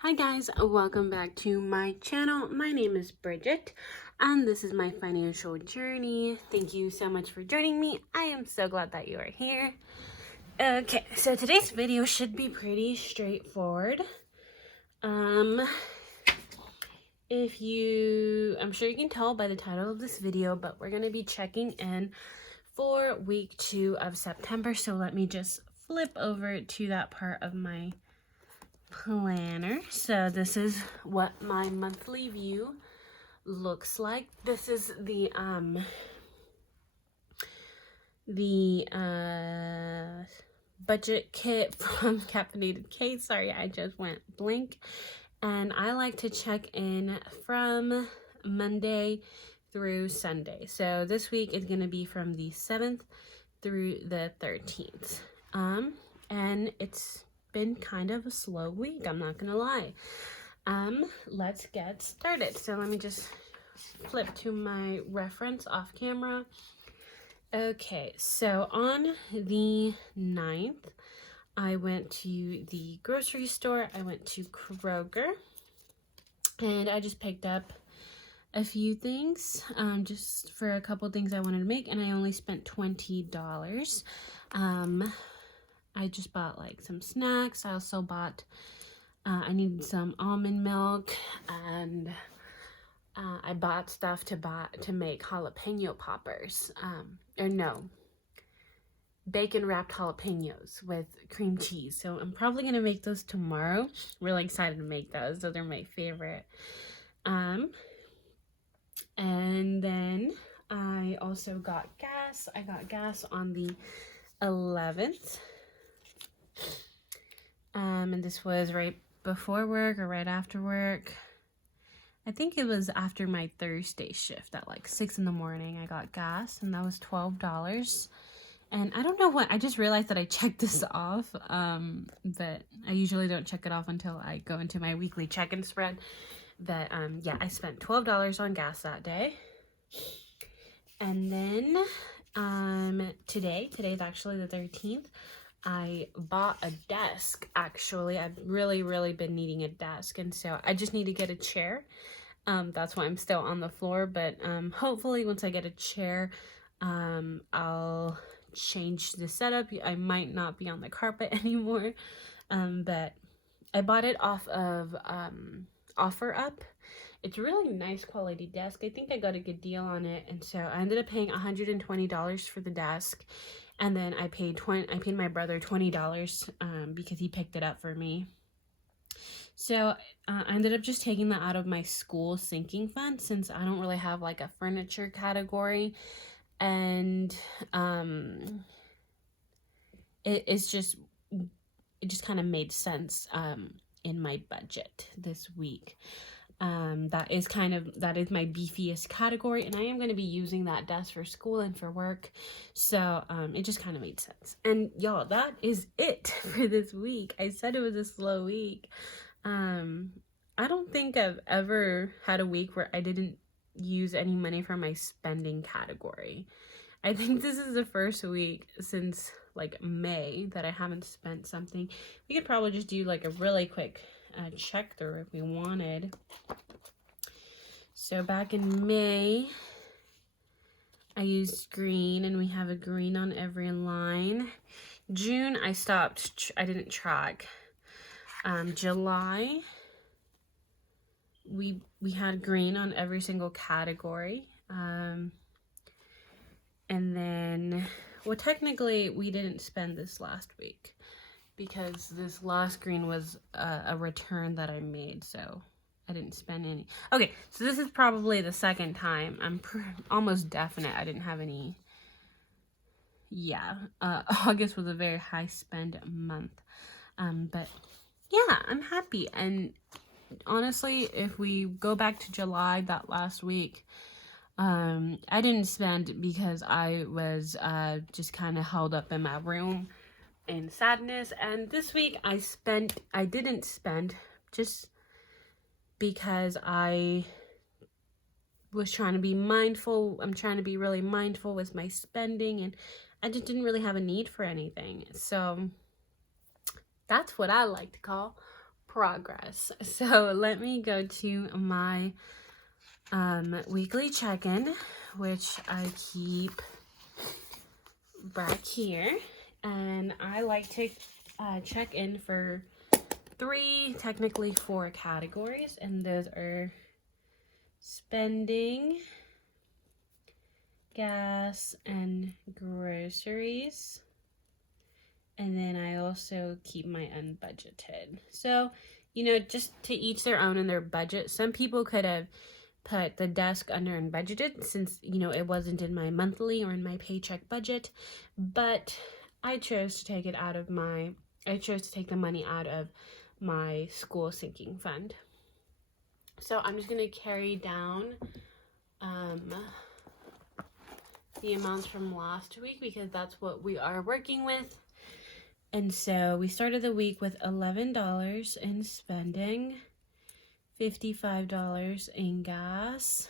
Hi guys, welcome back to my channel. My name is Bridget and this is my financial journey. Thank you so much for joining me. I am so glad that you are here. Okay, so today's video should be pretty straightforward. I'm sure you can tell by the title of this video, but we're going to be checking in for week 2 of September. So let me just flip over to that part of my planner. So this is what my monthly view looks like. This is the budget kit from Caffeinated Kate. Sorry, I just went blank. And I like to check in from Monday through Sunday. So this week is going to be from the 7th through the 13th. And it's been kind of a slow week, I'm not gonna lie. Let's get started. So let me just flip to my reference off camera. Okay, so on the 9th, I went to the grocery store. I went to Kroger and I just picked up a few things, just for a couple things I wanted to make, and I only spent $20. I just bought like some snacks. I also bought, I needed some almond milk, and I bought stuff to make jalapeno poppers. Bacon wrapped jalapenos with cream cheese. So I'm probably gonna make those tomorrow. Really excited to make those. Those are my favorite. And then I also got gas. I got gas on the 11th. And this was right before work or right after work. I think it was after my Thursday shift at like 6 in the morning. I got gas and that was $12. And I don't know what, I just realized that I checked this off, but I usually don't check it off until I go into my weekly check-in spread. But yeah, I spent $12 on gas that day. And then today's actually the 13th. I bought a desk, actually. I've really been needing a desk, and so I just need to get a chair. That's why I'm still on the floor, but hopefully once I get a chair, I'll change the setup. I might not be on the carpet anymore, but I bought it off of OfferUp. It's a really nice quality desk. I think I got a good deal on it, and so I ended up paying $120 for the desk. And then I paid my brother $20 because he picked it up for me. So I ended up just taking that out of my school sinking fund, since I don't really have like a furniture category. And it just kind of made sense in my budget this week. That is my beefiest category, and I am going to be using that desk for school and for work, so it just kind of made sense. And y'all, that is it for this week. I said it was a slow week. I don't think I've ever had a week where I didn't use any money from my spending category. I think this is the first week since like May that I haven't spent something. We could probably just do like a really quick check through if we wanted. So back in May, I used green, and we have a green on every line. June, I didn't track. July, we had green on every single category. And then, well, technically we didn't spend this last week, because this last green was a return that I made, so I didn't spend any. Okay, so this is probably the second time. I'm almost definite I didn't have any. Yeah, August was a very high spend month. But yeah, I'm happy. And honestly, if we go back to July, that last week, I didn't spend because I was just kind of held up in my room in sadness. And this week I didn't spend just because I was trying to be mindful. I'm trying to be really mindful with my spending, and I just didn't really have a need for anything. So that's what I like to call progress. So let me go to my weekly check-in, which I keep back here, and I like to check in for technically 4 categories, and those are spending, gas, and groceries. And then I also keep my unbudgeted. So, you know, just to each their own in their budget. Some people could have put the desk under unbudgeted since, you know, it wasn't in my monthly or in my paycheck budget. But I chose to take the money out of my school sinking fund. So I'm just going to carry down the amounts from last week because that's what we are working with. And so we started the week with $11 in spending, $55 in gas,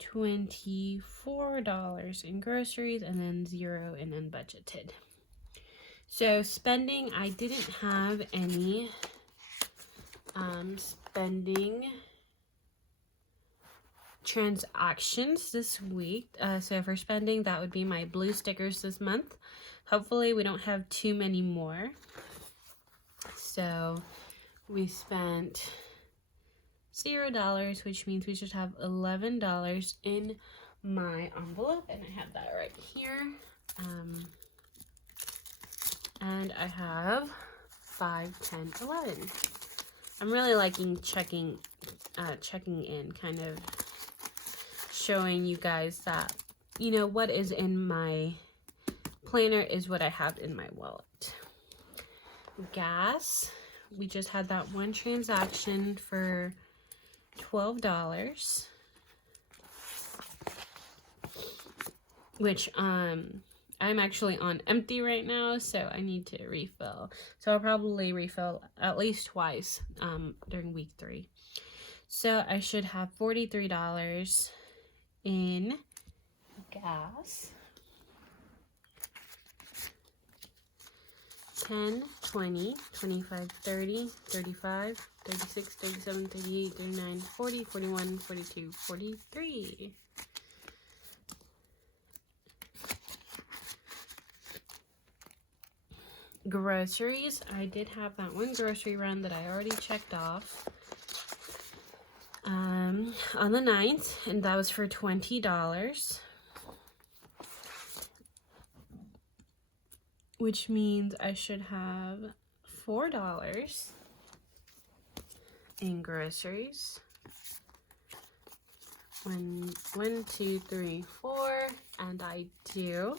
$24 in groceries, and then $0 in unbudgeted. So spending, I didn't have any spending transactions this week. So for spending, that would be my blue stickers this month. Hopefully we don't have too many more. So we spent $0, which means we should have $11 in my envelope, and I have that right here. And I have 5, 10, 11. I'm really liking checking in, kind of showing you guys that, you know, what is in my planner is what I have in my wallet. Gas, we just had that one transaction for $12, which I'm actually on empty right now, so I need to refill. So I'll probably refill at least twice during week 3. So I should have $43 in gas. 10, 20, 25, 30, 35, 36, 37, 38, 39, 40, 41, 42, 43. Groceries, I did have that one grocery run that I already checked off on the 9th, and that was for $20. Which means I should have $4 in groceries. 1, 2, 3, 4, and I do.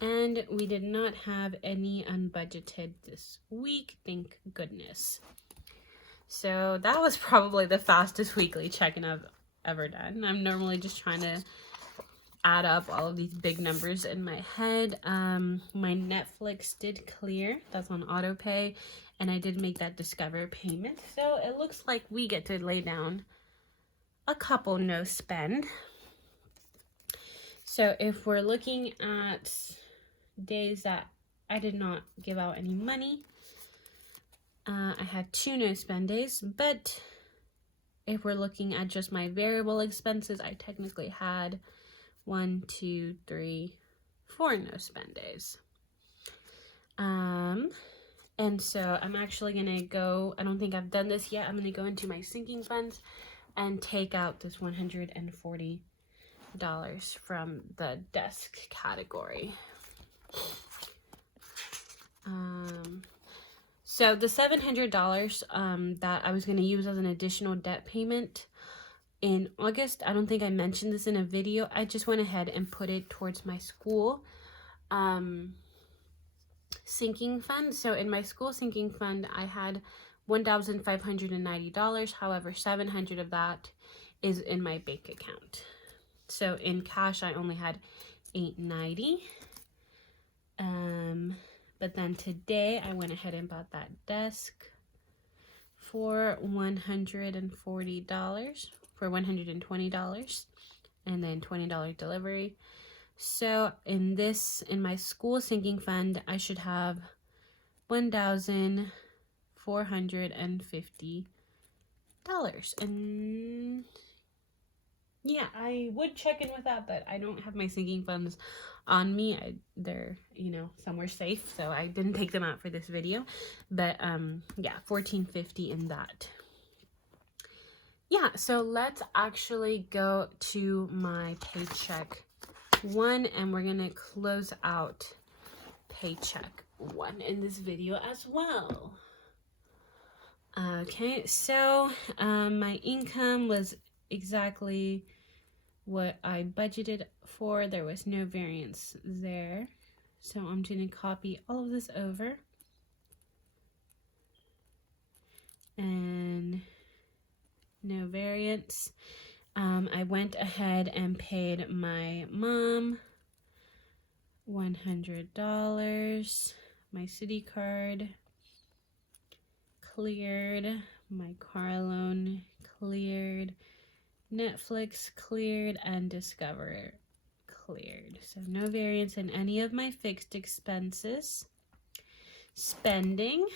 And we did not have any unbudgeted this week, thank goodness. So that was probably the fastest weekly check-in I've ever done. I'm normally just trying to add up all of these big numbers in my head. My Netflix did clear. That's on auto pay, and I did make that Discover payment. So it looks like we get to lay down a couple no spend. So if we're looking at days that I did not give out any money, I had 2 no spend days, but if we're looking at just my variable expenses, I technically had 1, 2, 3, 4 no spend days. And so I'm actually gonna go, I don't think I've done this yet, I'm gonna go into my sinking funds and take out this $140 from the desk category. So the $700 that I was going to use as an additional debt payment in August, I don't think I mentioned this in a video. I just went ahead and put it towards my school sinking fund. So in my school sinking fund, I had $1,590. However, $700 of that is in my bank account. So in cash, I only had $890. But then today I went ahead and bought that desk for $140, for $120, and then $20 delivery. So in my school sinking fund, I should have $1,450. And yeah, I would check in with that, but I don't have my sinking funds on me. They're, somewhere safe, so I didn't take them out for this video. But yeah, $1,450 in that. Yeah, so let's actually go to my paycheck one, and we're gonna close out paycheck one in this video as well. Okay, so my income was exactly what I budgeted for. There was no variance there. So I'm going to copy all of this over. And no variance. I went ahead and paid my mom $100. My city card cleared. My car loan cleared. Netflix cleared, and Discover cleared. So no variance in any of my fixed expenses. Spending.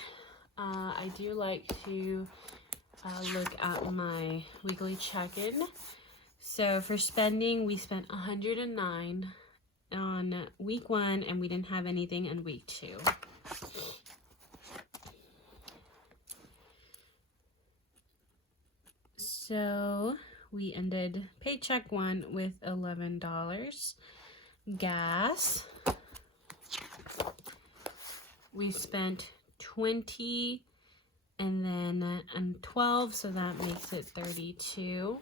I do like to look at my weekly check-in. So for spending, we spent $109 on week 1, and we didn't have anything in week 2. So we ended paycheck 1 with $11. Gas. We spent $20 and then 12, so that makes it $32.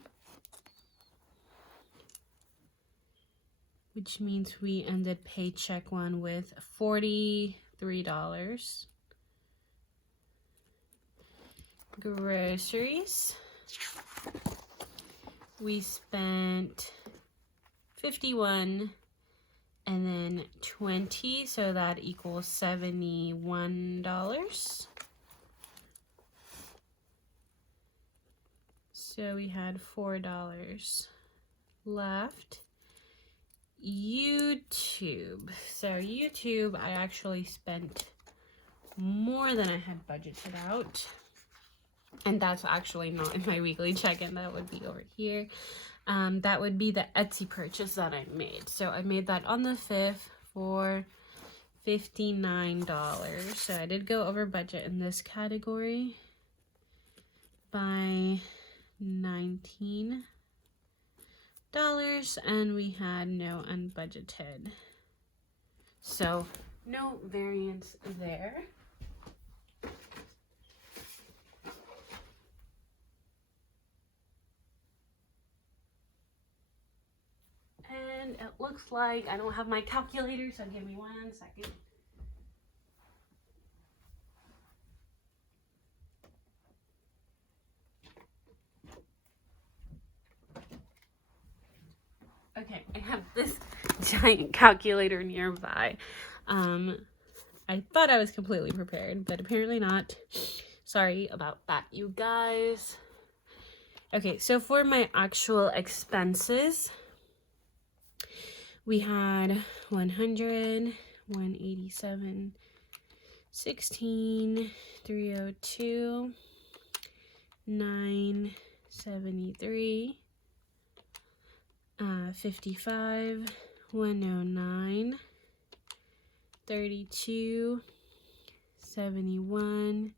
Which means we ended paycheck 1 with $43. Groceries. We spent $51 and then $20, so that equals $71. So we had $4 left. YouTube. So YouTube, I actually spent more than I had budgeted out. And that's actually not in my weekly check-in. That would be over here. That would be the Etsy purchase that I made. So I made that on the 5th for $59. So I did go over budget in this category by $19. And we had no unbudgeted. So no variance there. And it looks like I don't have my calculator, so give me 1 second. Okay, I have this giant calculator nearby. I thought I was completely prepared, but apparently not. Sorry about that, you guys. Okay, so for my actual expenses, we had 100, 187, 16, 302, 973, 55, 109, 32, 71,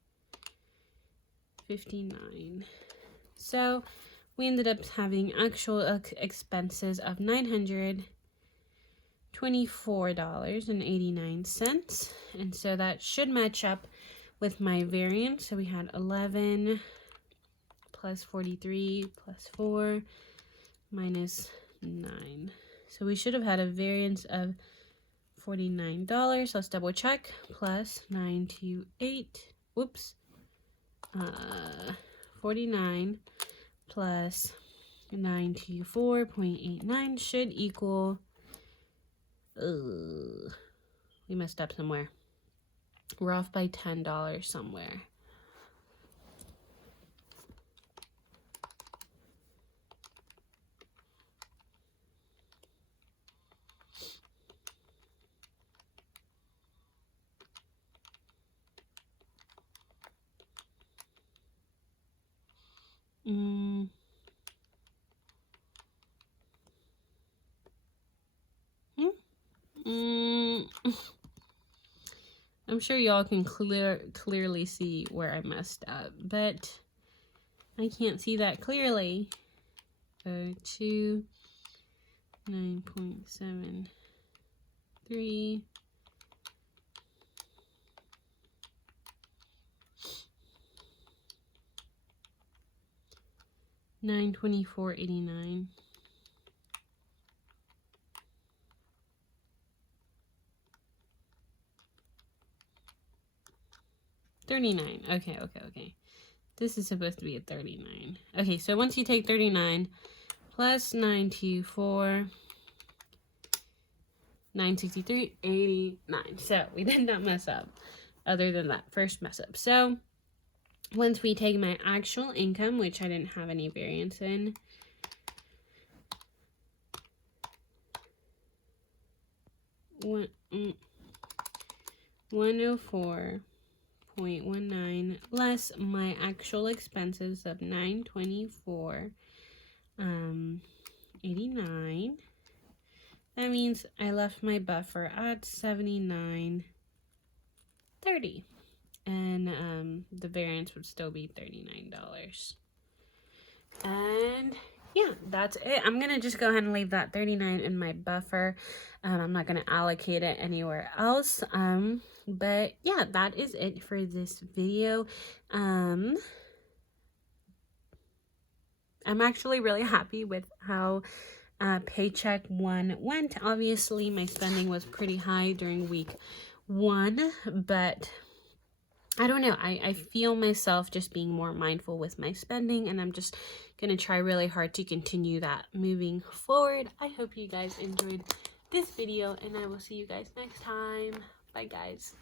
59. So we ended up having actual expenses of $924.89. And so that should match up with my variance. So we had 11 plus 43 plus 4 minus 9. So we should have had a variance of $49. Let's double check. Plus 928. Whoops. 49 plus 924.89 should equal. We messed up somewhere. We're off by $10 somewhere. I'm sure y'all can clearly see where I messed up, but I can't see that clearly. Go to 9.73. $924.89. $39. Okay. This is supposed to be a 39. Okay, so once you take 39 plus 924, 963.89. So we did not mess up other than that first mess up. So once we take my actual income, which I didn't have any variance in, $104.19 less my actual expenses of $924.89. That means I left my buffer at $79.30, and the variance would still be $39. And yeah, that's it. I'm gonna just go ahead and leave that 39 in my buffer. I'm not gonna allocate it anywhere else. But yeah, that is it for this video. I'm actually really happy with how Paycheck 1 went. Obviously, my spending was pretty high during week 1, but I don't know. I feel myself just being more mindful with my spending, and I'm just going to try really hard to continue that moving forward. I hope you guys enjoyed this video, and I will see you guys next time. Bye, guys.